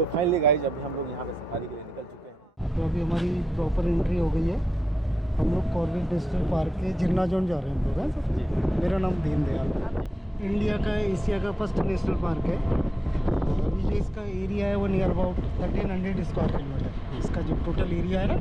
तो finally guys अभी हम लोग यहाँ पे सफारी के लिए निकल चुके हैं। तो अभी हमारी प्रॉपर एंट्री हो गई है। हम लोग कॉर्बेट नेशनल पार्क के जिन्ना जोन जा रहे हैं हम लोग हैं। जी मेरा नाम दीनदयाल। इंडिया का एशिया का फर्स्ट नेशनल पार्क है। और अभी जो इसका एरिया है वो नियर अबाउट 1300 स्क्वायर किलोमीटर इसका जो टोटल एरिया है ना।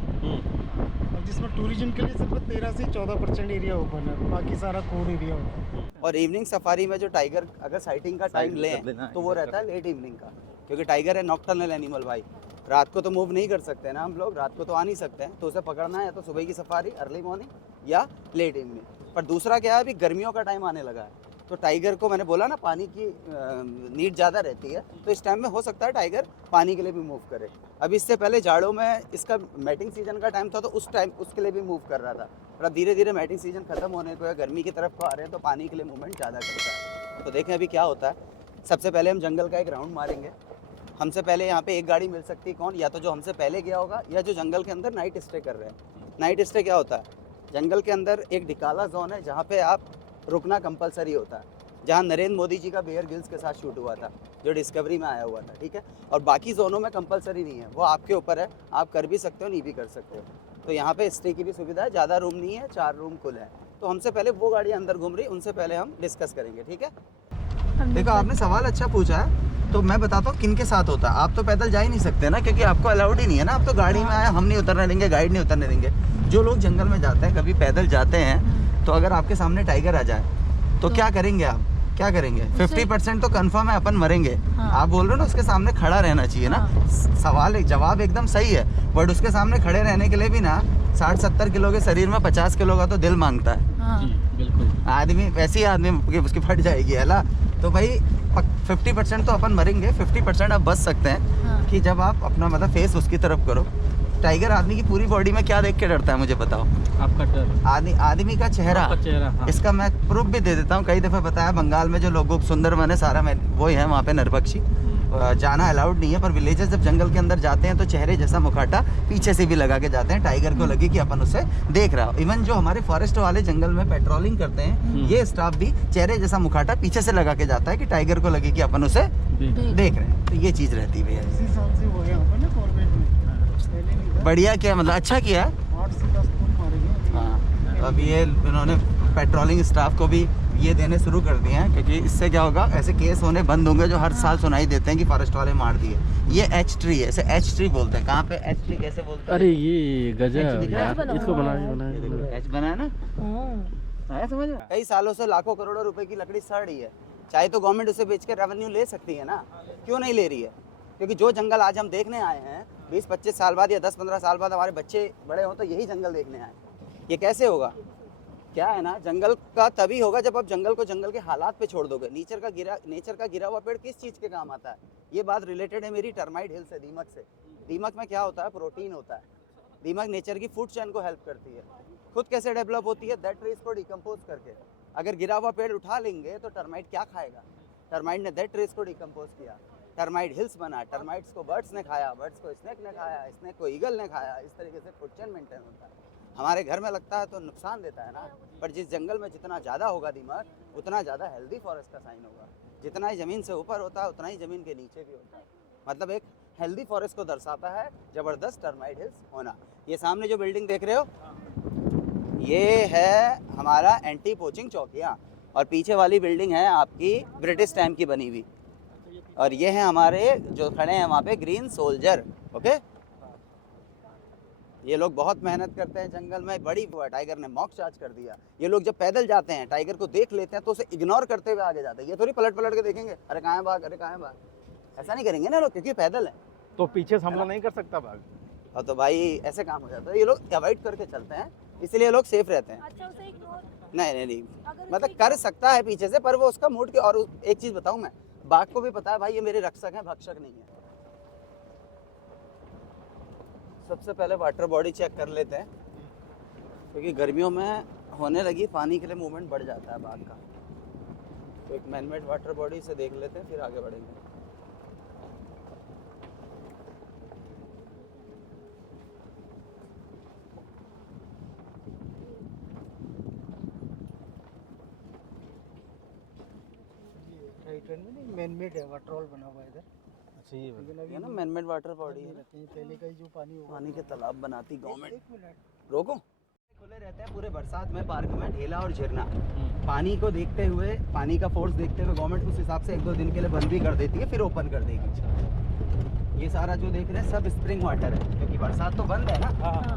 और जिसमें टूरिज्म के लिए सिर्फ 13 से 14% एरिया ओपन है, बाकी सारा कोर एरिया होता है। और इवनिंग सफारी में जो टाइगर अगर साइटिंग का टाइम लें तो वो रहता है लेट इवनिंग का, क्योंकि टाइगर है नॉक्टर्नल एनिमल भाई। रात को तो मूव नहीं कर सकते ना हम लोग, रात को तो आ नहीं सकते हैं, तो उसे पकड़ना है तो सुबह की सफारी अर्ली मॉर्निंग या लेट इवनिंग। पर दूसरा क्या है, अभी गर्मियों का टाइम आने लगा है, तो टाइगर को मैंने बोला ना पानी की नीड ज़्यादा रहती है, तो इस टाइम में हो सकता है टाइगर पानी के लिए भी मूव करे। अभी इससे पहले जाड़ों में इसका मैटिंग सीजन का टाइम था, तो उस टाइम उसके लिए भी मूव कर रहा था। और अब धीरे धीरे मैटिंग सीजन खत्म होने को या गर्मी की तरफ को आ रहे हैं, तो पानी के लिए मूवमेंट ज़्यादा करता है। तो देखें अभी क्या होता है। सबसे पहले हम जंगल का एक राउंड मारेंगे। हमसे पहले यहाँ पे एक गाड़ी मिल सकती है, कौन, या तो जो हमसे पहले गया होगा या जो जंगल के अंदर नाइट स्टे कर रहे हैं। नाइट स्टे क्या होता है, जंगल के अंदर एक डिकाला जोन है जहाँ पे आप रुकना कंपलसरी होता है, जहाँ नरेंद्र मोदी जी का बेयर गिल्स के साथ शूट हुआ था, जो डिस्कवरी में आया हुआ था, ठीक है। और बाकी जोनों में कंपलसरी नहीं है, वो आपके ऊपर है, आप कर भी सकते हो नहीं भी कर सकते हो। तो यहाँ पे स्टे की भी सुविधा है, ज़्यादा रूम नहीं है, 4 रूम कुल है। तो हमसे पहले वो गाड़ी अंदर घूम रही, उनसे पहले हम डिस्कस करेंगे, ठीक है। देखो आपने सवाल अच्छा पूछा है, तो मैं बताता हूँ किन के साथ होता है। आप तो पैदल जा ही नहीं सकते ना, क्योंकि आपको अलाउड ही नहीं है ना, आप तो गाड़ी में आए, हम नहीं उतरने देंगे, गाइड नहीं उतरने देंगे। जो लोग जंगल में जाते हैं, कभी पैदल जाते हैं, तो अगर आपके सामने टाइगर आ जाए तो क्या करेंगे आप, क्या करेंगे? 50% तो कंफर्म है अपन मरेंगे। हाँ। आप बोल रहे हो ना उसके सामने खड़ा रहना चाहिए ना। हाँ। जवाब एकदम सही है, बट उसके सामने खड़े रहने के लिए भी ना 60-70 किलो के शरीर में 50 किलो का तो दिल मांगता है। जी बिल्कुल। आदमी वैसे ही आदमी उसकी फट जाएगी है ना। तो भाई 50% तो अपन मरेंगे, 50% आप बच सकते हैं। हाँ। कि जब आप अपना मतलब फेस उसकी तरफ करो। टाइगर आदमी की पूरी बॉडी में क्या देख के डरता है मुझे बताओ? आपका डर, आदमी का चेहरा। हाँ। इसका मैं प्रूफ भी दे देता हूँ, कई दफ़े बताया, बंगाल में जो लोगों सुंदरवन है सारा में वही है, वहाँ पे नरपक्षी जाना अलाउड नहीं है। पर विलेजर्स जब जंगल के अंदर जाते हैं तो चेहरे जैसा मुखाटा पीछे से भी लगा के जाते हैं, टाइगर को लगे कि अपन उसे देख रहा हो। इवन जो हमारे फॉरेस्ट वाले जंगल में पेट्रोलिंग करते हैं, ये स्टाफ भी चेहरे जैसा मुखाटा पीछे से लगा के जाता है कि टाइगर को लगे कि अपन उसे देख रहे हैं। तो ये चीज़ रहती है भैया। इसी साल से हो गया अपन ना कॉर्बेट में। बढ़िया किया, मतलब अच्छा किया। 8 से 10 फुट मारेंगे। हाँ, तो अभी ये इन्होंने पेट्रोलिंग स्टाफ को भी ये देने शुरू कर दिए हैं, क्योंकि इससे क्या होगा, ऐसे केस होने बंद होंगे जो हर साल सुनाई देते हैं कि फॉरेस्ट वाले मार दिए। ये एच ट्री है, इसे एच ट्री बोलते हैं। कहाँ पे एच ट्री कैसे बोलते हैं? अरे ये गजब यार, इसको बनाया एच बना है ना, आया समझ में? कई सालों से लाखों करोड़ों रुपए की लकड़ी सड़ रही है, चाहे तो गवर्नमेंट उसे बेच के रेवेन्यू ले सकती है ना, क्यों नहीं ले रही है? क्योंकि जो जंगल आज हम देखने आए हैं, 20-25 साल बाद या 10-15 साल बाद हमारे बच्चे बड़े हों तो यही जंगल देखने आए। ये कैसे होगा? क्या है ना, जंगल का तभी होगा जब आप जंगल को जंगल के हालात पे छोड़ दोगे। नेचर का गिरा हुआ पेड़ किस चीज़ के काम आता है? ये बात रिलेटेड है मेरी टर्माइट हिल से, दीमक से। दीमक में क्या होता है? प्रोटीन होता है। दीमक नेचर की फूड चेन को हेल्प करती है। खुद कैसे डेवलप होती है? दैट ट्रीज को डिकम्पोज करके। अगर गिरा हुआ पेड़ उठा लेंगे तो टर्माइट क्या खाएगा? टर्माइट ने दैट ट्रीज को डिकम्पोज किया, टर्माइट हिल्स बना। टर्माइट्स को बर्ड्स ने खाया, बर्ड्स को स्नेक ने खाया, स्नेक को ईगल ने खाया। इस तरीके से फूड चेन मेंटेन होता है। हमारे घर में लगता है तो नुकसान देता है ना, पर जिस जंगल में जितना ज़्यादा होगा दीमक, उतना ज़्यादा हेल्दी फॉरेस्ट का साइन होगा। जितना ही ज़मीन से ऊपर होता है उतना ही ज़मीन के नीचे भी होता है। मतलब एक हेल्दी फॉरेस्ट को दर्शाता है ज़बरदस्त टर्माइट हिल्स होना। ये सामने जो बिल्डिंग देख रहे हो, ये है हमारा एंटी पोचिंग चौकियाँ, और पीछे वाली बिल्डिंग है आपकी ब्रिटिश टाइम की बनी हुई, और ये है हमारे जो खड़े हैं वहाँ पे ग्रीन सोल्जर। ओके, ये लोग बहुत मेहनत करते हैं जंगल में। बड़ी हुआ टाइगर ने मॉक चार्ज कर दिया। ये लोग जब पैदल जाते हैं, टाइगर को देख लेते हैं तो उसे इग्नोर करते हुए आगे जाते हैं। ये थोड़ी पलट पलट के देखेंगे, अरे कहाँ है बाघ, अरे कहाँ है बाघ, ऐसा नहीं करेंगे ना लोग, क्योंकि पैदल है तो पीछे से हमला नहीं कर सकता बाघ। और तो भाई ऐसे काम हो जाता है। ये लोग अवॉइड करके चलते हैं, इसलिए ये लोग सेफ रहते हैं। अच्छा, उसे इग्नोर नहीं, मतलब कर सकता है पीछे से, पर वो उसका मूड के। और एक चीज़ बताऊँ मैं, बाघ को भी पता है भाई ये मेरे रक्षक हैं, भक्षक नहीं है। सबसे पहले वाटर बॉडी चेक कर लेते हैं, क्योंकि गर्मियों में होने लगी पानी के लिए मूवमेंट बढ़ जाता है बाघ का। तो एक मैनमेड वाटर बॉडी से देख लेते हैं, फिर आगे बढ़ेंगे। राइट हैंड में नहीं, मैन मेड है, वाटरफॉल बना हुआ है इधर। अच्छा ये वाला। लेकिन अभी ये ना मैनमेड वाटर बॉडी है ना, कहीं पहले का ही जो पानी होगा पानी के तालाब बनाती गवर्नमेंट। एक मिनट रोको, खुले रहते हैं पूरे बरसात में पार्क में, ढेला और झरना। पानी को देखते हुए, पानी का फोर्स देखते हुए गवर्नमेंट उस हिसाब से 1-2 दिन के लिए बंद भी कर देती है, फिर ओपन कर देगी। ये सारा जो देख रहे हैं सब स्प्रिंग वाटर है, क्योंकि बरसात तो बंद है ना।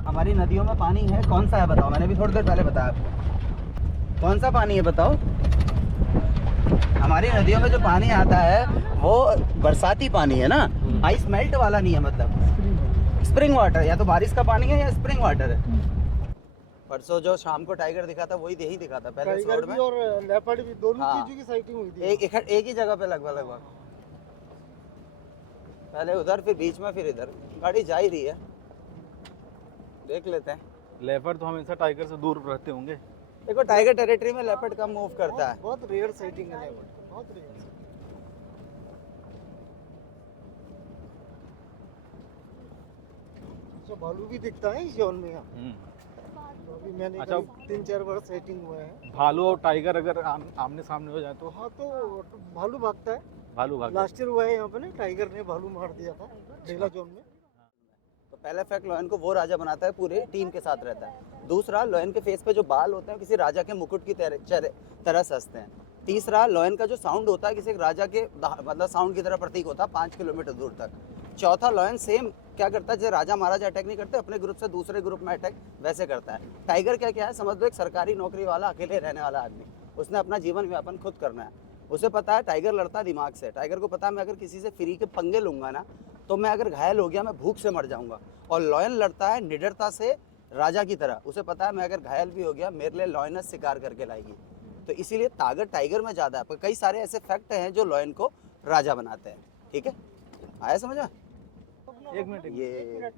हमारी नदियों में पानी है, कौन सा है बताओ? मैंने भी थोड़ी देर पहले बताया आपको, कौन सा पानी है बताओ? हमारी नदियों में जो पानी आता है वो बरसाती पानी है ना, आइस मेल्ट वाला नहीं है, मतलब स्प्रिंग वाटर। या तो बारिश का पानी है या स्प्रिंग वाटर है। परसों जो शाम को टाइगर दिखा था वही यही दिखा था पहले इस टाइगर रोड में। भी और लेपर्ड भी दोनों हाँ। चीजों की साइटिंग हुई थी। एक ही जगह पे लगभग पहले उधर फिर बीच में फिर इधर। गाड़ी जा ही रही है, देख लेते हैं। लेपर्ड तो हमेशा टाइगर से दूर रहते होंगे। देखो टाइगर टेरिटरी में लेपर्ड कम मूव करता है। बहुत रेयर साइटिंग है लेपर्ड, बहुत रेयर। अच्छा भालू भी दिखता है इस जोन में यहाँ। तो अभी मैंने अच्छा। 3-4 बार सेटिंग हुआ है। भालू और टाइगर अगर आमने सामने हो जाए तो हाँ तो भालू भागता है। भालू भाग लास्ट ईयर हुआ है यहाँ पे ना, टाइगर ने भालू मार दिया था ढेला जोन में। तो पहला फैक्ट, लॉयन को वो राजा बनाता है पूरे टीम के साथ रहता है। दूसरा, लॉयन के फेस पे जो बाल होते हैं किसी राजा के मुकुट की तरह सजते हैं। तीसरा, लॉयन का जो साउंड होता है किसी एक राजा के मतलब साउंड की तरह प्रतीक होता है 5 किलोमीटर दूर तक। चौथा, लॉयन सेम क्या करता है, जैसे राजा महाराजा अटैक नहीं करते अपने ग्रुप से दूसरे ग्रुप में अटैक वैसे करता है। टाइगर क्या है, समझ लो एक सरकारी नौकरी वाला अकेले रहने वाला आदमी, उसने अपना जीवन व्यापन खुद करना है। उसे पता है टाइगर लड़ता है दिमाग से। टाइगर को पता है मैं अगर किसी से फ्री के पंगे लूंगा ना तो मैं अगर घायल हो गया मैं भूख से मर जाऊंगा। और लॉयन लड़ता है निडरता से राजा की तरह। उसे पता है मैं अगर घायल भी हो गया मेरे लिए लॉयनेस शिकार करके लाएगी। तो इसीलिए ताकत टाइगर में ज़्यादा है। पर कई सारे ऐसे फैक्ट हैं जो लॉयन को राजा बनाते हैं। ठीक है, आया समझ में? एक मिनट ये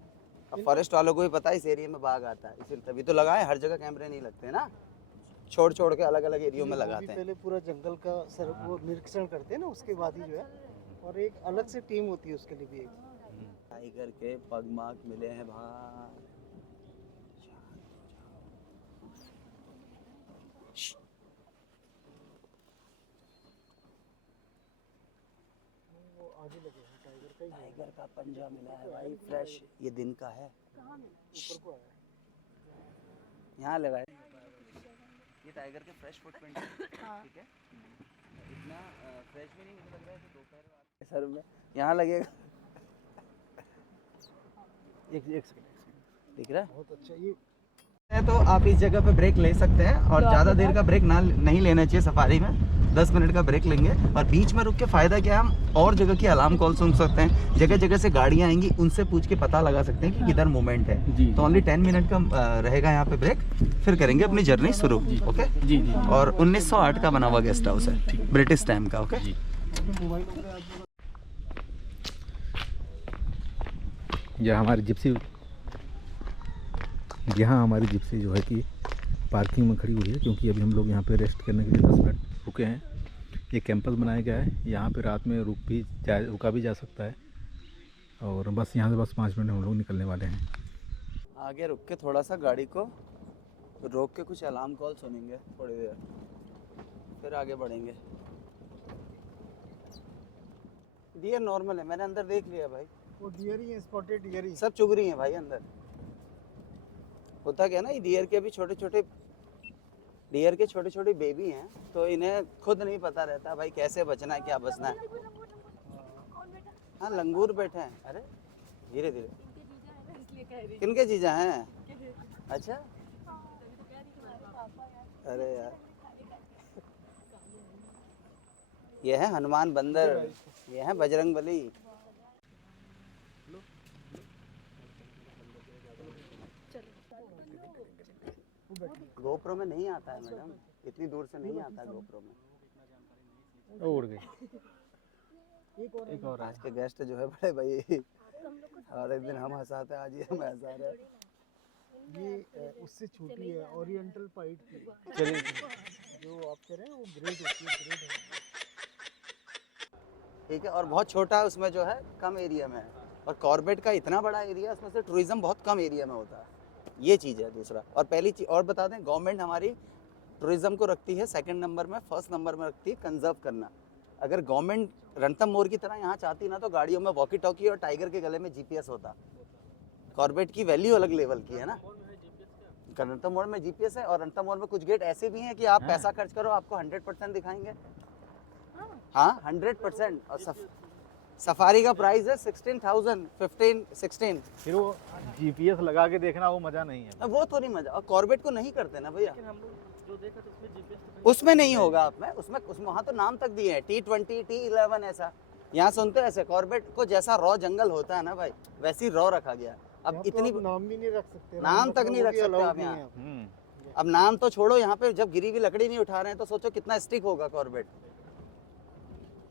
अब फॉरेस्ट वालों को भी पता है इस एरिया में बाघ आता है, इसलिए तभी तो लगाए। हर जगह कैमरे नहीं लगते ना, छोड़ के अलग अलग एरियो में लगाते हैं। पहले पूरा जंगल का सर वो निरीक्षण करते हैं ना, उसके बाद ही जो है, और एक अलग से टीम होती है उसके लिए भी। एक टाइगर के पग मार्क मिले हैं भाई। वो आगे लगे हैं टाइगर का ही है। टाइगर का पंजा मिला है भाई, फ्रेश। ये दिन का है, ऊपर को आया यहाँ लगा है। ये टाइगर के फ्रेश फुटप्रिंट है। ठीक है, इतना फ्रेश भी नहीं मुझे लग रहा है कि दोपहर में सर में यहाँ लगेगा। एक सेकंड दिख रहा है? बहुत अच्छा। ये तो आप इस जगह पे ब्रेक ले सकते हैं, और ज़्यादा देर का ब्रेक नहीं लेना चाहिए सफारी में। 10 मिनट का ब्रेक लेंगे, और बीच में रुक के फ़ायदा क्या है, हम और जगह की अलार्म कॉल सुन सकते हैं। जगह जगह से गाड़ियाँ आएंगी, उनसे पूछ के पता लगा सकते हैं कि किधर मूवमेंट है। जी। तो ओनली 10 मिनट का रहेगा यहाँ पे ब्रेक, फिर करेंगे अपनी जर्नी शुरू। ओके जी जी। और 1908 का बना हुआ गेस्ट हाउस है, ब्रिटिश टाइम का। ओके जी। यहाँ हमारी जिप्सी जो है कि पार्किंग में खड़ी हुई है, क्योंकि अभी हम लोग यहाँ पे रेस्ट करने के लिए 10 मिनट रुके हैं। ये कैंपस बनाया गया है, यहाँ पे रात में रुका भी जा सकता है। और बस यहाँ से बस 5 मिनट हम लोग निकलने वाले हैं। आगे रुक के थोड़ा सा गाड़ी को रोक के कुछ अलार्म कॉल सुनेंगे थोड़ी देर, फिर आगे बढ़ेंगे। डियर नॉर्मल है, मैंने अंदर देख लिया भाई। वो डियर ही है, स्पॉटेड डियर ही। सब चुग रही हैं भाई अंदर। होता क्या है ना, ये डियर के छोटे छोटे बेबी हैं, तो इन्हें खुद नहीं पता रहता भाई कैसे बचना है, क्या बचना है। हाँ लंगूर बैठे हैं। अरे धीरे धीरे। किनके जीजा हैं? अच्छा, अरे यार ये है हनुमान बंदर, ये है बजरंग बली। गोप्रो में नहीं आता है मैडम, इतनी दूर से नहीं आता है गोप्रो में। उड़ गई। एक और आज के गेस्ट जो है बड़े भाई, हर एक दिन हम हंसाते हैं, आज ये हम हंसा रहे हैं। ये उससे छोटी है, ओरिएंटल पाइट की। चलिए जो आप कह रहे हैं वो ग्रेड होती है, ग्रेड है। ठीक है, और बहुत छोटा है, उसमें जो है कम एरिया में है। और कॉर्बेट का इतना बड़ा एरिया, उसमें से टूरिज्म बहुत कम एरिया में होता है। ये चीज़ है दूसरा। और पहली चीज़ और बता दें, गवर्नमेंट हमारी टूरिज्म को रखती है सेकंड नंबर में, फर्स्ट नंबर में रखती है कंजर्व करना। अगर गवर्नमेंट रणथंभौर की तरह यहाँ चाहती ना तो गाड़ियों में वॉकी टॉकी और टाइगर के गले में जीपीएस होता। कॉर्बेट की वैल्यू अलग लेवल की है ना। रणथंभौर में जीपीएस है और रणथंभौर में कुछ गेट ऐसे भी हैं कि आप पैसा खर्च करो आपको 100% दिखाएंगे। हाँ 100%। और सफारी का प्राइस है 16,000, 15, 16। फिर वो जीपीएस लगा के देखना वो मजा नहीं है। अब वो तो नहीं मजा, और कॉर्बेट को नहीं करते ना भैया। उसमें नहीं होगा आप में, उसमें वहाँ तो नाम तक दिए हैं T20, T11 ऐसा। यहाँ सुनते हैं ऐसे कॉर्बेट को जैसा रॉ जंगल होता है ना भाई वैसी रॉ रखा गया। अब इतनी नाम भी नहीं रख सकते, नाम तक नहीं रख सकते आप यहाँ। अब नाम तो छोड़ो, यहाँ पे जब गिरी हुई लकड़ी नहीं उठा रहे हैं तो सोचो कितना स्टिक होगा कॉर्बेट।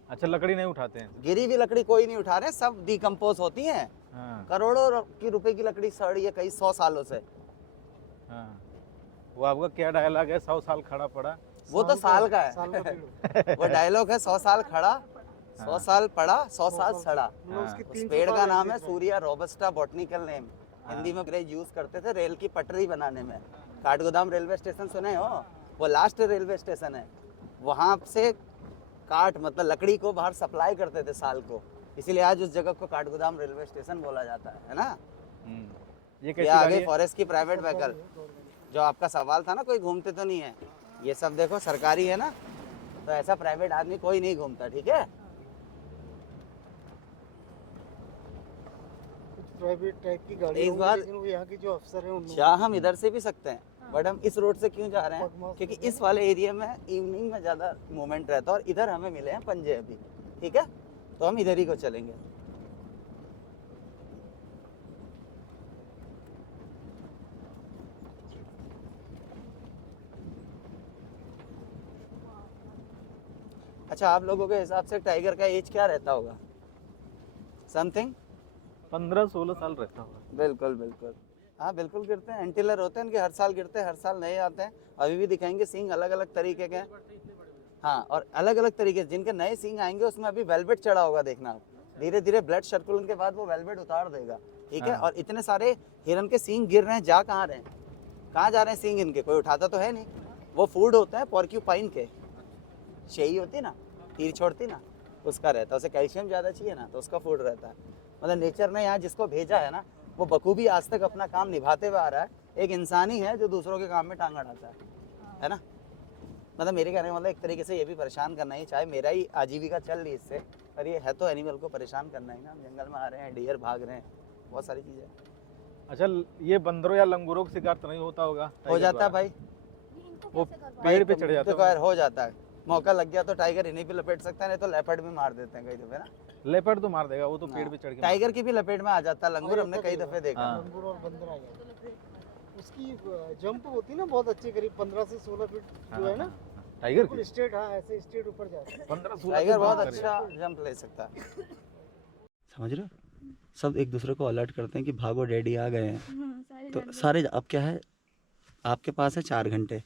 अच्छा लकड़ी नहीं उठाते हैं? गिरी हुई लकड़ी कोई नहीं उठा रहे, सब डिकम्पोज होती है। हाँ। करोड़ों की रुपए की लकड़ी सड़ी है कई 100 सालों से। हाँ। वो आपका क्या डायलॉग है 100 साल खड़ा पड़ा? वो तो साल का है। वो डायलॉग है 100 साल खड़ा, 100 साल पड़ा, 100 साल सड़ा। उस पेड़ का नाम है Surya robusta, botanical name. Hindi में अंग्रेज यूज करते थे रेल की पटरी बनाने में। काठगोदाम रेलवे स्टेशन सुने हो? वो लास्ट रेलवे स्टेशन है। वहाँ से काठ मतलब लकड़ी को बाहर सप्लाई करते थे साल को, इसीलिए आज उस जगह को काठगोदाम रेलवे स्टेशन बोला जाता है ना। ये आगे फॉरेस्ट की प्राइवेट व्हीकल। जो आपका सवाल था ना कोई घूमते तो नहीं है, ये सब देखो सरकारी है ना, तो ऐसा प्राइवेट आदमी कोई नहीं घूमता। ठीक है, प्राइवेट टाइप की गाड़ी एक बार लेकिन वो यहाँ की जो अफसर है उन जा हम इधर से भी सकते हैं, बट हम इस रोड से क्यों जा रहे हैं? क्योंकि इस वाले एरिया में इवनिंग में ज़्यादा मूवमेंट रहता है और इधर हमें मिले हैं पंजे अभी। ठीक है, तो हम इधर ही को चलेंगे। अच्छा, आप लोगों के हिसाब से टाइगर का एज क्या रहता होगा? समथिंग 15-16 साल रहता होगा। बिल्कुल बिल्कुल, हाँ बिल्कुल गिरते हैं। एंटीलर होते हैं इनके, हर साल गिरते हैं, हर साल नए आते हैं। अभी भी दिखाएंगे सींग अलग अलग तरीके के। हाँ, और अलग अलग तरीके जिनके नए सींग आएंगे उसमें अभी वेलवेट चढ़ा होगा, देखना आप। धीरे धीरे ब्लड सर्कुलेशन के बाद वो वेलवेट उतार देगा। ठीक है, और इतने सारे हिरन के सींग गिर रहे हैं, जा कहाँ रहे हैं? कहाँ जा रहे हैं सींग इनके? कोई उठाता तो है नहीं। वो फूड होते हैं पॉर्क्यूपाइन के, शेही होती ना, तीर छोड़ती ना, उसका रहता है। उसे कैल्शियम ज़्यादा चाहिए ना, तो उसका फूड रहता है। मतलब नेचर ने यहाँ जिसको भेजा है ना, वो बखूबी आज तक अपना काम निभाते हुए आ रहा है। एक इंसान ही है जो दूसरों के काम में टांग अड़ाता है ना। मतलब मेरे कहने का मतलब एक तरीके से ये भी परेशान करना ही, चाहे मेरा ही आजीविका चल रही इससे, पर ये है तो एनिमल को परेशान करना ही ना। जंगल में आ रहे हैं, डियर भाग रहे हैं, बहुत सारी चीज़ें। अच्छा, ये बंदरों या लंगूरों का शिकार तो नहीं होता होगा? हो जाता है भाई, वो पेड़ पे चढ़ जाता है। हो जाता है, मौका लग गया तो टाइगर इन्हीं पे लपेट सकता है, नहीं तो लेपर्ड भी मार देते हैं कई दफे ना। लेपर्ड तो मार देगा, वो तो पेड़ पे चढ़ के। टाइगर की भी लपेट में आ जाता है लंगूर, हमने कई दफे देखा। लंगूर और बंदर आ गया। उसकी जंप होती ना बहुत अच्छी, करीब 15 से 16 फीट जो है ना टाइगर बिल्कुल स्ट्रेट। हाँ, ऐसे स्ट्रेट ऊपर जाता है। 15-16 टाइगर बहुत अच्छा जंप ले सकता है। समझ रहे हो, सब एक दूसरे को अलर्ट करते हैं कि भागो डैडी आ गए हैं। तो सारे, अब क्या है, आपके पास है 4 घंटे,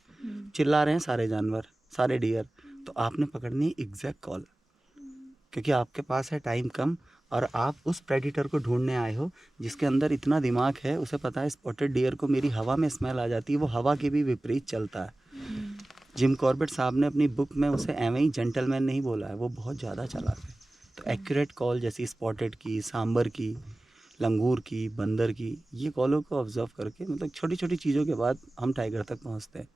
चिल्ला रहे हैं सारे जानवर, सारे डियर, तो आपने पकड़नी है एग्जैक्ट कॉल, क्योंकि आपके पास है टाइम कम और आप उस प्रेडिटर को ढूंढने आए हो जिसके अंदर इतना दिमाग है। उसे पता है स्पॉटेड डियर को मेरी हवा में स्मेल आ जाती है, वो हवा के भी विपरीत चलता है। जिम कॉर्बेट साहब ने अपनी बुक में उसे एवं ही जेंटलमैन नहीं बोला है, वो बहुत ज़्यादा चलाक है। तो एक्यूरेट कॉल जैसी स्पॉटेड की, सांबर की, लंगूर की, बंदर की, ये कॉलों को ऑब्जर्व करके मतलब छोटी छोटी चीज़ों के बाद हम टाइगर तक पहुंचते हैं।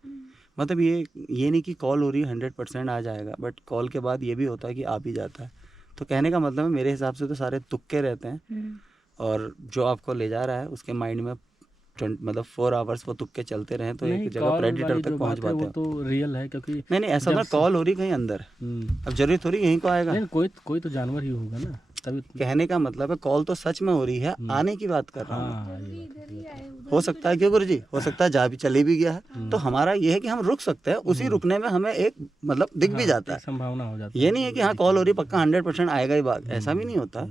मतलब ये नहीं कि कॉल हो रही है 100% आ जाएगा, बट कॉल के बाद ये भी होता है कि आ भी जाता है। तो कहने का मतलब है मेरे हिसाब से तो सारे तुक्के रहते हैं, और जो आपको ले जा रहा है उसके माइंड में मतलब 4 आवर्स वो तुक्के चलते रहे तो एक जगह प्रेडिटर तक पहुंच पाते हैं। वो तो रियल है, क्योंकि नहीं ऐसा ना, कॉल हो रही कहीं अंदर, अब जरूरी थोड़ी यहीं को आएगा। नहीं, कोई तो जानवर ही होगा ना, तभी। कहने का मतलब है कॉल तो सच में हो रही है, आने की बात कर रहा हूँ। हो सकता है क्यों गुरुजी, हो सकता है जा भी चली भी गया है, तो हमारा ये है कि हम रुक सकते हैं, उसी रुकने में हमें एक मतलब दिख भी जाता है, संभावना हो जाती है। ये नहीं है कि हाँ कॉल हो रही पक्का 100% आएगा ही बात, ऐसा भी नहीं होता।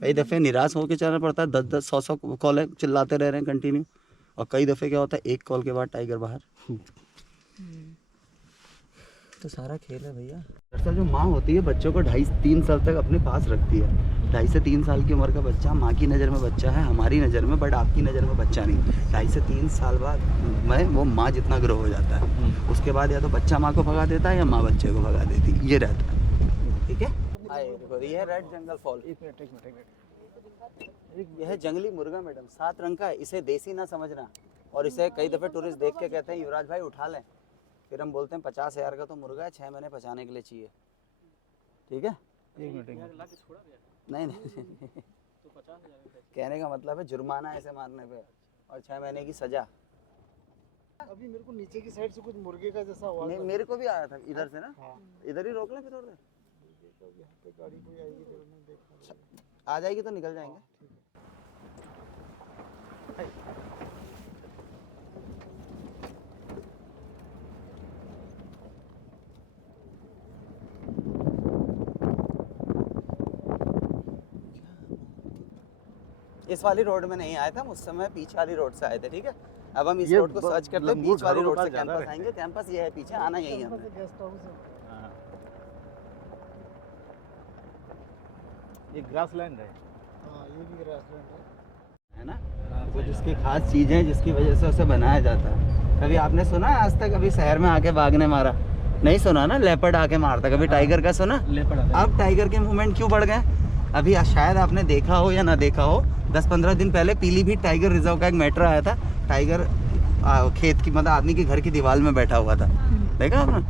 कई दफ़े निराश होकर चलना पड़ता है, 10-10, 100-100 कॉल चिल्लाते रह रहे हैं कंटिन्यू, और कई दफ़े क्या होता है एक कॉल के बाद टाइगर बाहर। तो सारा खेल है भैया। दरअसल जो माँ होती है बच्चों को 2.5-3 साल तक अपने पास रखती है। 2.5 से 3 साल की उम्र का बच्चा माँ की नज़र में बच्चा है, हमारी नज़र में, बट आपकी नज़र में बच्चा नहीं। 2.5 से 3 साल बाद में वो माँ जितना ग्रो हो जाता है, उसके बाद या तो बच्चा माँ को भगा देता है या माँ बच्चे को भगा देती है, ये रहता है। ठीक है। आए देखो ये है रेड जंगल फॉल। एक मिनट यह है जंगली मुर्गा मैडम, 7 रंग का है। इसे देसी ना समझना, और इसे कई दफ़े टूरिस्ट देख के कहते हैं युवराज भाई उठा लें, फिर हम बोलते हैं 50,000 का तो मुर्गा है, 6 महीने पचाने के लिए चाहिए। ठीक है, एक मिनट नहीं कहने का मतलब है जुर्माना ऐसे मारने पे और 6 महीने की सजा। अभी मेरे को नीचे की साइड से कुछ मुर्गे का जैसा आवाज नहीं, मेरे को भी आया था इधर से ना। हाँ। इधर ही रोक लें फिर थोड़ी देर। यहाँ पे गाड़ी कोई आएगी तो मैं देखा आ जाएगी तो निकल जाएंगे। इस वाली रोड में नहीं आए थे हम, उस समय पीछे वाली रोड से आए थे। ठीक है, अब हम इस रोड को सर्च करते हैं, बीच वाली रोड से कैंपस आएंगे। कैंपस ये है पीछे, आना यही है हमें। गेस्ट हाउस है। ये ग्रासलैंड है। हाँ ये भी ग्रासलैंड है ना, वो जिसकी खास चीज़ें जिसकी वजह से उसे बनाया जाता है। कभी आपने सुना है आज तक कभी शहर में आके बाघ ने मारा? नहीं सुना ना, लेपर्ड आके मारता। कभी टाइगर का सुना? अब टाइगर के मूवमेंट क्यों बढ़ गए? अभी शायद आपने देखा हो या ना देखा हो, 10-15 दिन पहले पीलीभीत टाइगर रिजर्व का एक मैटर आया था। टाइगर खेत की मतलब आदमी के घर की दीवार में बैठा हुआ था, देखा आपने?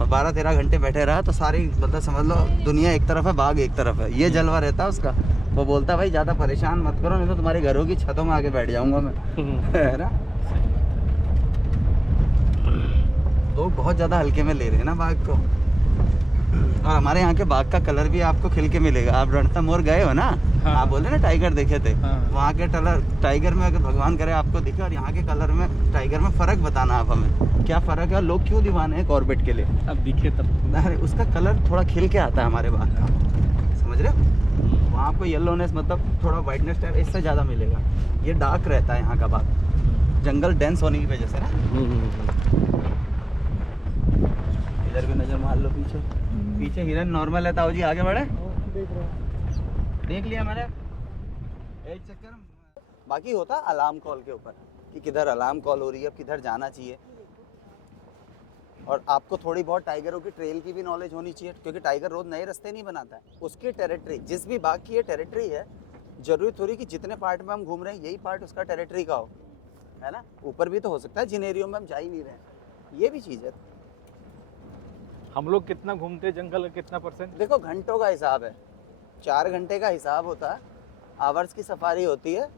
12-13 घंटे बैठे रहा, तो सारी मतलब समझ लो दुनिया एक तरफ है, बाघ एक तरफ है। ये जलवा रहता है उसका। वो बोलता भाई ज़्यादा परेशान मत करो, नहीं तो तुम्हारे घरों की छतों में आके बैठ जाऊंगा मैं। है ना, लोग बहुत ज़्यादा हल्के में ले रहे हैं ना बाघ को। और हमारे यहाँ के बाघ का कलर भी आपको खिल के मिलेगा। आप रणथंभौर गए हो ना? हाँ। आप बोले ना टाइगर देखे थे। हाँ। वहाँ के टाइगर में अगर भगवान करे आपको दिखे, और यहाँ के कलर में टाइगर में फ़र्क बताना आप हमें, क्या फ़र्क है? लोग क्यों दीवाने हैं कॉर्बेट के लिए? अब दिखे तब। अरे उसका कलर थोड़ा खिल के आता है हमारे बाघ का, समझ रहे हो? वहाँ आपको येलोनेस मतलब थोड़ा वाइटनेस टाइप इससे ज़्यादा मिलेगा। ये डार्क रहता है यहाँ का बाघ, जंगल डेंस होने की वजह से ना। इधर भी नज़र मार लो पीछे। पीछे हिरन नॉर्मल है। ताऊ जी आगे बढ़े, देख लिया मैंने एक चक्कर। बाकी होता अलार्म कॉल के ऊपर कि किधर अलार्म कॉल हो रही है, अब किधर जाना चाहिए। और आपको थोड़ी बहुत टाइगरों की ट्रेल की भी नॉलेज होनी चाहिए, क्योंकि टाइगर रोज नए रास्ते नहीं बनाता है। उसकी टेरिटरी, जिस भी बाघ की ये टेरिटरी है, जरूरी थोड़ी कि जितने पार्ट में हम घूम रहे हैं यही पार्ट उसका टेरिटरी का हो, है ना? ऊपर भी तो हो सकता है जिन एरियो में हम जा ही नहीं रहे हैं, ये भी चीज़ है। हम लोग कितना घूमते हैं जंगल का, कितना %? देखो घंटों का हिसाब है, 4 घंटे का हिसाब होता है, आवर्स की सफारी होती है।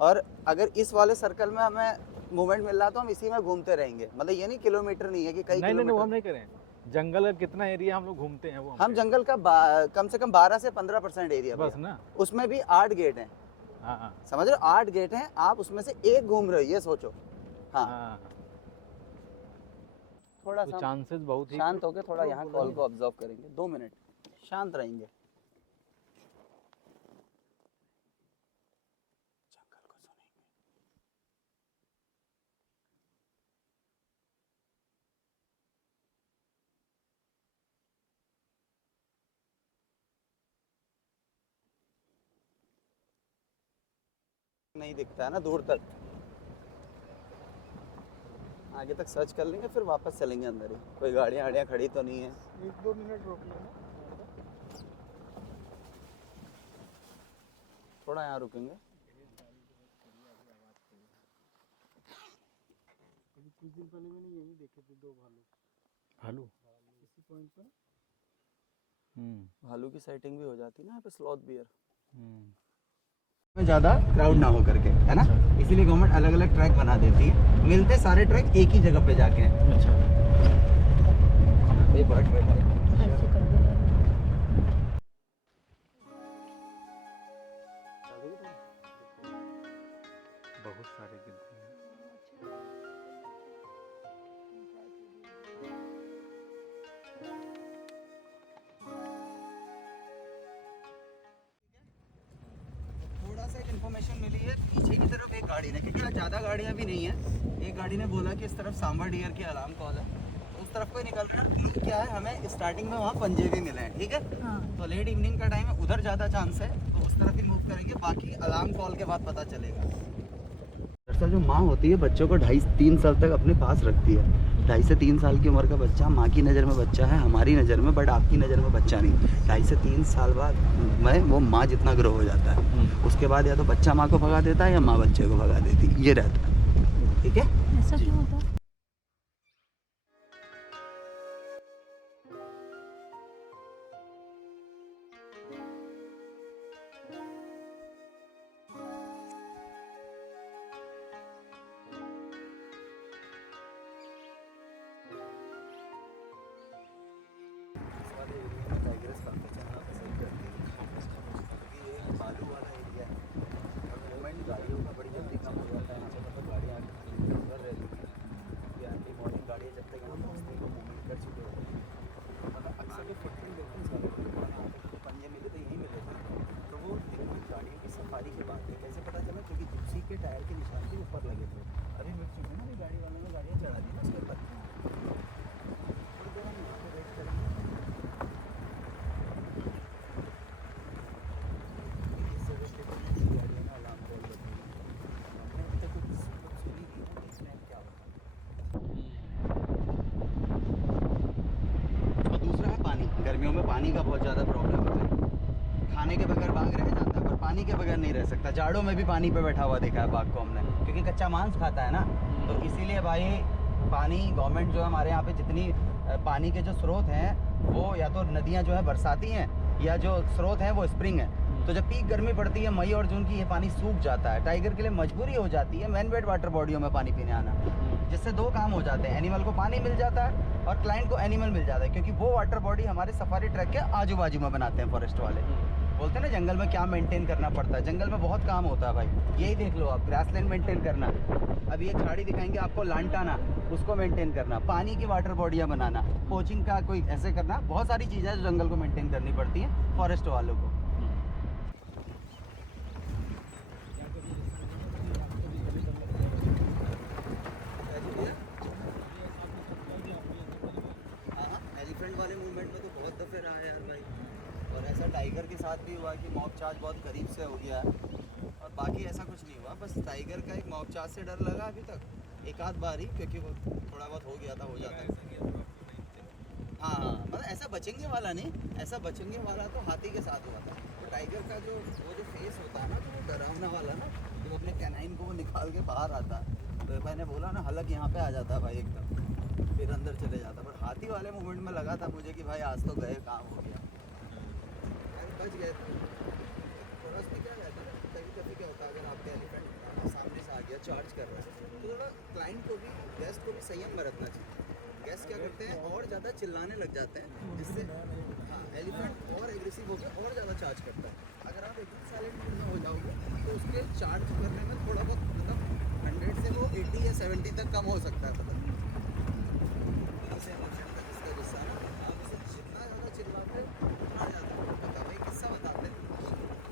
और अगर इस वाले सर्कल में हमें मूवमेंट मिल रहा तो हम इसी में घूमते रहेंगे। मतलब ये नहीं किलोमीटर नहीं है कि कई नहीं, वो हम नहीं करें। जंगल का कितना एरिया हम लोग घूमते हैं वो हम जंगल का कम से कम 12 से 15% एरिया बस ना। उसमें भी 8 गेट हैं। हाँ। समझ रहे हो? 8 गेट हैं, आप उसमें से एक घूम रहे हो, ये सोचो। हाँ। थोड़ा सा चांसेस बहुत ही शांत होकर थोड़ा यहाँ कॉल को ऑब्जर्व करेंगे, 2 मिनट शांत रहेंगे। जंगल को सुनेंगे। नहीं दिखता है ना दूर तक, आगे तक सर्च कर लेंगे, फिर वापस चलेंगे अंदर ही। कोई गाड़ियाँ खड़ी तो नहीं है। 1-2 मिनट रोक लेना, थोड़ा यहाँ रुकेंगे। कुछ दिन पहले मैंने यही देखे थे 2 भालू। भालू इसी पॉइंट पर। भालू की साइटिंग भी हो जाती है ना यहाँ पे, स्लॉथ बियर में ज़्यादा क्राउड ना हो करके, है ना? इसीलिए गवर्नमेंट अलग अलग ट्रैक बना देती है, मिलते सारे ट्रैक एक ही जगह पे जाके हैं। अच्छा। बहुत सारे गिद्ध हैं। थोड़ा सा एक इन्फॉर्मेशन मिली है पीछे की तरफ एक गाड़ी ने, क्योंकि ज़्यादा गाड़ियाँ भी नहीं है, एक गाड़ी ने बोला कि इस तरफ सांबर डियर की अलार्म कॉल है, तो उस तरफ कोई निकल रहा है। क्या है, हमें स्टार्टिंग में वहाँ पंजे भी मिले हैं, ठीक है? तो लेट इवनिंग का टाइम है, उधर ज़्यादा चांस है, तो उस तरफ ही मूव करेंगे। बाकी अलार्म कॉल के बाद पता चलेगा। दरअसल जो माँ होती है बच्चों को 2.5-3 साल तक अपने पास रखती है, 2.5 से 3 साल की उम्र का बच्चा माँ की नज़र में बच्चा है, हमारी नज़र में, बट आपकी नज़र में बच्चा नहीं। 2.5 से 3 साल बाद में वो माँ जितना ग्रो हो जाता है। उसके बाद या तो बच्चा माँ को भगा देता है या माँ बच्चे को भगा देती है, ये रहता है। ठीक है, ऐसा क्यों होता है? गाड़ियों का बड़ी जल्दी कम हो जाता है। यहाँ पे गाड़ियाँ उधर रहती हैं, अर्ली मॉर्निंग गाड़ियाँ जब तक यहाँ पहुँचती हैं वो मूवमेंट कर चुके होते हैं। मतलब अक्सर जो फुटप्रिंट देखते हैं सारे तो पंजे मिले तो यहीं मिले थे, तो वो देखो गाड़ियों की सफारी के बाद कैसे पता चला, क्योंकि जिप्सी के टायर के निशान भी ऊपर लगे थे। अभी मिल चुके हैं ना, गाड़ी वालों ने गाड़ियाँ चढ़ा दी ना उसके ऊपर। थोड़ी देर हम यहाँ पे वेट करेंगे। इस जगह पे गाड़ियाँ ना अलार्म बोल देती हैं। हमने अभी तक कुछ सुनी नहीं है, इसमें क्या होता है। और दूसरा है पानी। गर्मियों में पानी का बहुत ज़्यादा प्रॉब्लम होता है। खाने के बगैर बाघ रह जाता है, पर पानी के बगैर नहीं रह सकता। जाड़ों में भी पानी पे बैठा हुआ देखा है बाघ को हमने, क्योंकि कच्चा मांस खाता है ना, तो इसीलिए भाई पानी गवर्नमेंट जो है हमारे यहाँ पे जितनी पानी के जो स्रोत हैं वो या तो नदियाँ जो है बरसाती हैं, या जो स्रोत हैं वो स्प्रिंग है। तो जब पीक गर्मी पड़ती है मई और जून की, ये पानी सूख जाता है। टाइगर के लिए मजबूरी हो जाती है मैन मेड वाटर बॉडियों में पानी पीने आना, जिससे दो काम हो जाते हैं, एनिमल को पानी मिल जाता है और क्लाइंट को एनिमल मिल जाता है, क्योंकि वो वाटर बॉडी हमारे सफारी ट्रैक के आजू बाजू में बनाते हैं फॉरेस्ट वाले। बोलते हैं ना जंगल में क्या मेंटेन करना पड़ता है, जंगल में बहुत काम होता है भाई। यही देख लो आप, ग्रासलैंड मेंटेन करना, अभी ये झाड़ी दिखाएंगे आपको, लांटाना, उसको मेंटेन करना, पानी की वाटर बॉडियाँ बनाना, पोचिंग का कोई ऐसे करना, बहुत सारी चीज़ें जो जंगल को मेंटेन करनी पड़ती हैं फॉरेस्ट वालों को। एलिफेंट वाले मूवमेंट में तो बहुत दफ़े रहा है यार भाई, और ऐसा टाइगर के साथ भी हुआ कि मॉब चार्ज बहुत करीब से हो गया है, और बाकी ऐसा कुछ नहीं हुआ। बस टाइगर का एक मॉब चार्ज से डर लगा अभी तक, एक आध बार ही, क्योंकि वो थोड़ा बहुत हो गया था, हो जाता है। हाँ हाँ, मतलब ऐसा बचेंगे वाला नहीं, ऐसा बचेंगे वाला तो हाथी के साथ हुआ था। तो टाइगर का जो वो जो फेस होता है ना, तो वो डरावना वाला ना, जब अपने कैनाइन को वो निकाल के बाहर आता है, तो मैंने बोला ना हलक यहाँ पे आ जाता है भाई एकदम, फिर अंदर चले जाता। पर हाथी वाले मूवमेंट में लगा था मुझे कि भाई आज तो गए, काम हो गया, बच गए। थोड़ा सा क्या रहता है, कभी कभी क्या होता है, अगर आपके एलिफेंट सामने से आ गया चार्ज कर रहा है, तो थोड़ा क्लाइंट को भी, गेस्ट को भी संयम बरतना चाहिए। गेस्ट क्या करते हैं, और ज़्यादा चिल्लाने लग जाते हैं, जिससे हाँ एलिफेंट और एग्रेसिव होकर और ज़्यादा चार्ज करता है। अगर आप एकदम साइलेंट मोड में हो जाओगे तो उसके चार्ज करने में थोड़ा बहुत, मतलब 100 से वो 80 या 70 तक कम हो सकता है। मतलब जैसे एलिफेंट का जिसका गुस्सा ना, आप उसे जितना ज़्यादा चिल्लाते उतना ज़्यादा पता। भाई किस्सा बताते हैं,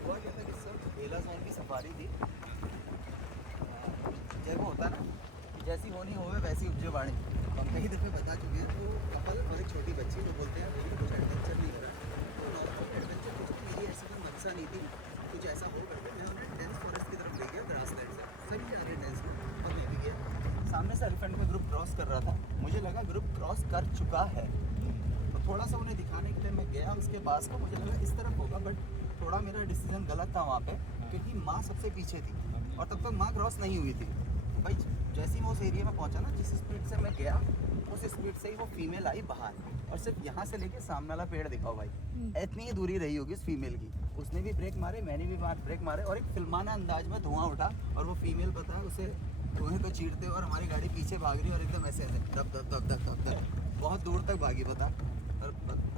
हुआ क्या था किस्सा, बेला जोन की सफारी थी। जब वो होता ना जैसी होनी होवे वैसी उपजे बाड़ी, हम कई दफ़े बता चुके हैं। तो कपल और एक छोटी बच्ची वो बोलते हैं भैया कुछ एडवेंचर नहीं हो रहा है, तो नॉर्मल एडवेंचर कुछ नहीं, मेरी ऐसी कोई मनसा नहीं थी, कुछ ऐसा हो करके मैं उन्हें डेंस फॉरेस्ट की तरफ ले गया, ग्रासलैंड से सभी जा रहे डेंस में, और मैं भी गया। सामने से एलिफेंट में ग्रुप क्रॉस कर रहा था, मुझे लगा ग्रुप क्रॉस कर चुका है, तो थोड़ा सा उन्हें दिखाने के लिए मैं गया उसके पास का, मुझे लगा इस तरफ होगा, बट थोड़ा मेरा डिसीजन गलत था वहाँ पे, क्योंकि माँ सबसे पीछे थी और तब तक माँ क्रॉस नहीं हुई थी। भाई जैसे ही मैं उस एरिया में पहुंचा ना, जिस स्पीड से मैं गया उस स्पीड से ही वो फीमेल आई बाहर, और सिर्फ यहाँ से लेके सामने वाला पेड़ दिखाओ भाई, इतनी ही दूरी रही होगी उस फीमेल की। उसने भी ब्रेक मारे, मैंने भी ब्रेक मारे, और एक फिल्माना अंदाज में धुआं उठा, और वो फीमेल पता है उसे धुएं को चीरते और हमारी गाड़ी पीछे भाग रही, और एकदम ऐसे ऐसे दब दब दब दब दब दब बहुत दूर तक भागी पता। और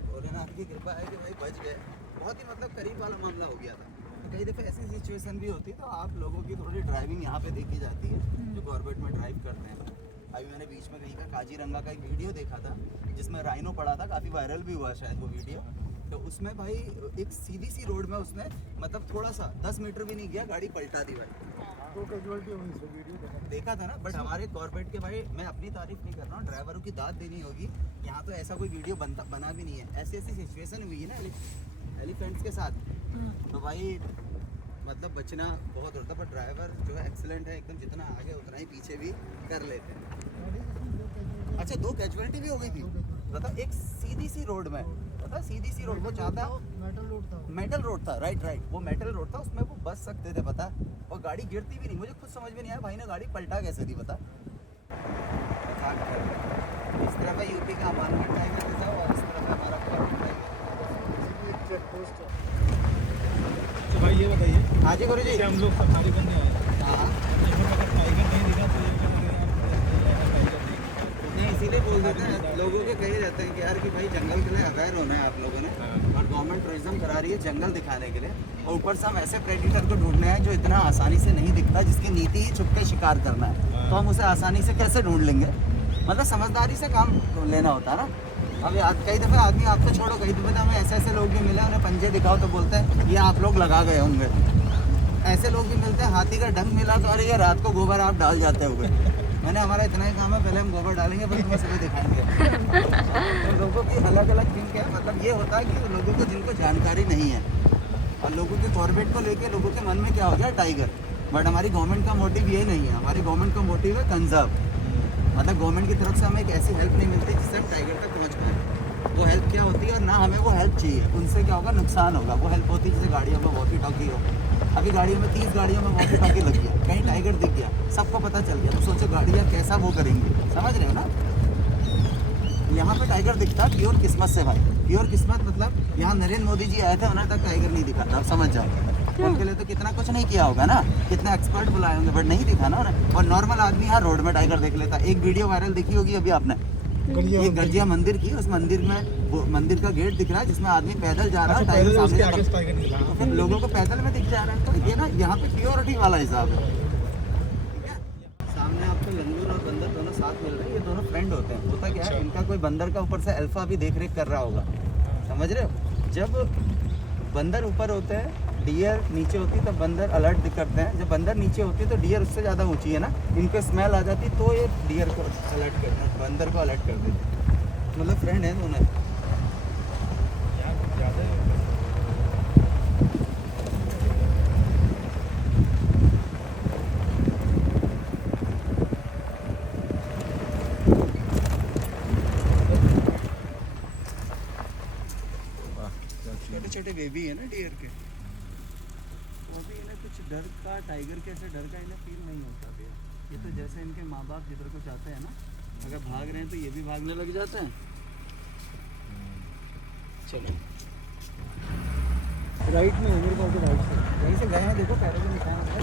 भोलेनाथ की कृपा है कि भाई बच गए, बहुत ही मतलब करीब वाला मामला हो गया था। तो कई दफ़े ऐसी सिचुएशन भी होती है, तो आप लोगों की थोड़ी ड्राइविंग यहाँ पे देखी जाती है जो कॉर्बेट में ड्राइव करते हैं। अभी मैंने बीच में कहीं का काजीरंगा का एक वीडियो देखा था जिसमें राइनो पड़ा था, काफ़ी वायरल भी हुआ शायद वो वीडियो। तो उसमें भाई एक सीधी सी रोड में उसने मतलब थोड़ा सा 10 मीटर भी नहीं गया, गाड़ी पलटा दी भाई। तो कैजुअलिटी हुई इस वीडियो देखा था ना, बट हमारे कॉर्बेट के भाई, मैं अपनी तारीफ नहीं कर रहा हूँ, ड्राइवरों की दाद देनी होगी। यहाँ तो ऐसा कोई वीडियो बना भी नहीं है, ऐसी ऐसी सिचुएशन हुई है ना एलिफेंट्स के साथ, तो भाई मतलब बचना बहुत होता है। पर ड्राइवर जो है एक्सीलेंट है एकदम, जितना आगे उतना ही पीछे भी कर लेते हैं। अच्छा 2 कैजुअलिटी भी हो गई थी। बता एक सीधी सी रोड में, पता सीधी सी रोड वो चाहता मेटल रोड था राइट वो मेटल रोड था, उसमें वो बच सकते थे पता, और गाड़ी गिरती भी नहीं। मुझे खुद समझ में नहीं आया भाई ने गाड़ी पलटा कैसे दी बता। इस तरफ है यूपी का अमानगढ़ टाइगर रिजर्व और इस तरफ है हमारा चेक पोस्ट है। तो भाई ये बताइए हाँ जी गुरु जी। हम लोग सफारी करने आए हैं, हाँ टाइगर नहीं दिखा तो ये नहीं, इसीलिए बोल देते हैं लोगों के कही रहते हैं कि यार कि भाई जंगल के लिए अवेयर होना है आप लोगों ने, और गवर्नमेंट टूरिज्म करा रही है जंगल दिखाने के लिए, और ऊपर से हम ऐसे प्रेडिटर को ढूंढने हैं जो इतना आसानी से नहीं दिखता, जिसकी नीति ही छुप के शिकार करना है, तो हम उसे आसानी से कैसे ढूंढ लेंगे। मतलब समझदारी से काम लेना होता है ना। अब कई दफ़े आदमी आपको छोड़ो, कई दफ़े हमें ऐसे ऐसे लोग भी मिले, उन्हें पंजे दिखाओ तो बोलते हैं ये आप लोग लगा गए होंगे। ऐसे लोग भी मिलते हैं, हाथी का डंग मिला तो अरे ये रात को गोबर आप डाल जाते होंगे। मैंने हमारा इतना ही काम है, पहले हम गोबर डालेंगे फिर तुम्हें सुबह दिखाएंगे। तो लोगों की अलग अलग थिंक है, मतलब ये होता है कि लोगों को जिनको जानकारी नहीं है, और लोगों के कॉर्बेट को लेके लोगों के मन में क्या हो गया टाइगर, बट हमारी गवर्नमेंट का मोटिव यही नहीं है। हमारी गवर्नमेंट का मोटिव है कंजर्व, मतलब गवर्नमेंट की तरफ से हमें एक ऐसी हेल्प नहीं मिलती जिससे हम टाइगर तक पहुँच पाए। वो हेल्प क्या होती है और ना हमें वो हेल्प चाहिए, उनसे क्या होगा नुकसान होगा। वो हेल्प होती है जैसे गाड़ियों में वॉकी टॉकी हो, अभी गाड़ियों में 30 गाड़ियों में वॉकी टॉकी लग गया, कहीं टाइगर दिख गया, सबको पता चल गया, तो सोचो गाड़ियाँ कैसा वो करेंगी, समझ रहे हो ना। यहाँ पे टाइगर दिखता है प्योर किस्मत से भाई, प्योर किस्मत मतलब यहाँ नरेंद्र मोदी जी आए थे, उन्हें तक टाइगर नहीं दिखा था, अब समझ जाओ। उनके लिए तो कितना कुछ नहीं किया होगा ना, कितना एक्सपर्ट बुलाए होंगे, बट नहीं दिखा ना उन्हें। और नॉर्मल आदमी यहाँ रोड में टाइगर देख लेता। एक वीडियो वायरल देखी होगी अभी आपने, ये गर्जिया मंदिर की, उस मंदिर में वो मंदिर का गेट दिख रहा है जिसमें आदमी पैदल जा रहा है, टाइगर सामने से, तो फिर लोगों को पैदल में दिख जा रहा है। तो ये ना यहाँ पे प्योरिटी वाला हिसाब है, ठीक है। सामने आपको लंगूर और बंदर दोनों साथ मिल रहे हैं, ये दोनों फ्रेंड होते हैं। होता क्या है, इनका कोई बंदर का ऊपर से अल्फा भी देख रेख कर रहा होगा, समझ रहे हो। जब बंदर ऊपर होते हैं, डियर नीचे होती है, तब बंदर अलर्ट करते हैं। जब बंदर नीचे होती है तो डियर उससे ज़्यादा ऊंची है ना, इनको स्मेल आ जाती तो ये डियर को अलर्ट करते हैं, बंदर को अलर्ट कर देते हैं। मतलब फ्रेंड है दोनों। छोटे छोटे बेबी है ना डियर के, वो भी इन्हें कुछ डर का, टाइगर के ऐसे डर का इन्हें फील नहीं होता भैया। ये तो जैसे इनके माँ बाप जिधर को जाते हैं ना, अगर भाग रहे हैं तो ये भी भागने लग जाते हैं। चलो राइट में है मेरे पास, राइट से यहीं से गए हैं, देखो पैरों के निशान है।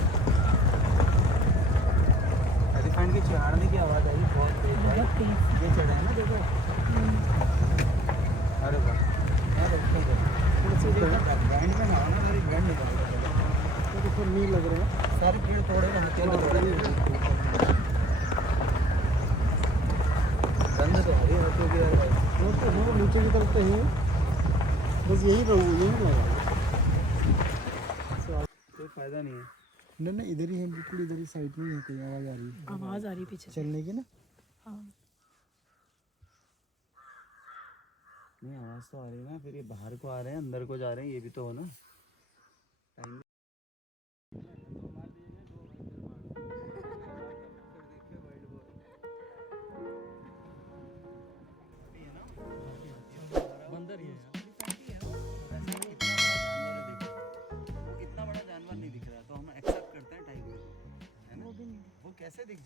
एलिफेंट की चढ़ाने की आवाज़ आई बहुत तेज है, ये चढ़े हैं ना देखो। अरे वाह, बैंड में ना आना, मेरी बैंड निकाल तो फिर नहीं लग रहा है। सारे पेड़ तोड़े हैं, बंद तो हरी होती है यार भाई। वो तो है नीचे की तरफ तो है, बस यही रहूँ, यही लगा कोई फायदा नहीं है। नहीं नहीं, इधर ही है, बिल्कुल इधर ही साइड में ही है, कोई आवाज़ आ रही है, आवाज आ रही पीछे से। चलने की ना। हाँ नहीं आवाज़ तो आ रही है ना, फिर ये बाहर को आ रहे हैं अंदर को जा रहे हैं, ये भी तो हो ना टाइम। बंदर ही है इतना बड़ा जानवर नहीं दिख रहा, तो हम एक्सेप्ट करते हैं टाइगर, है ना। वो कैसे दिख जाए।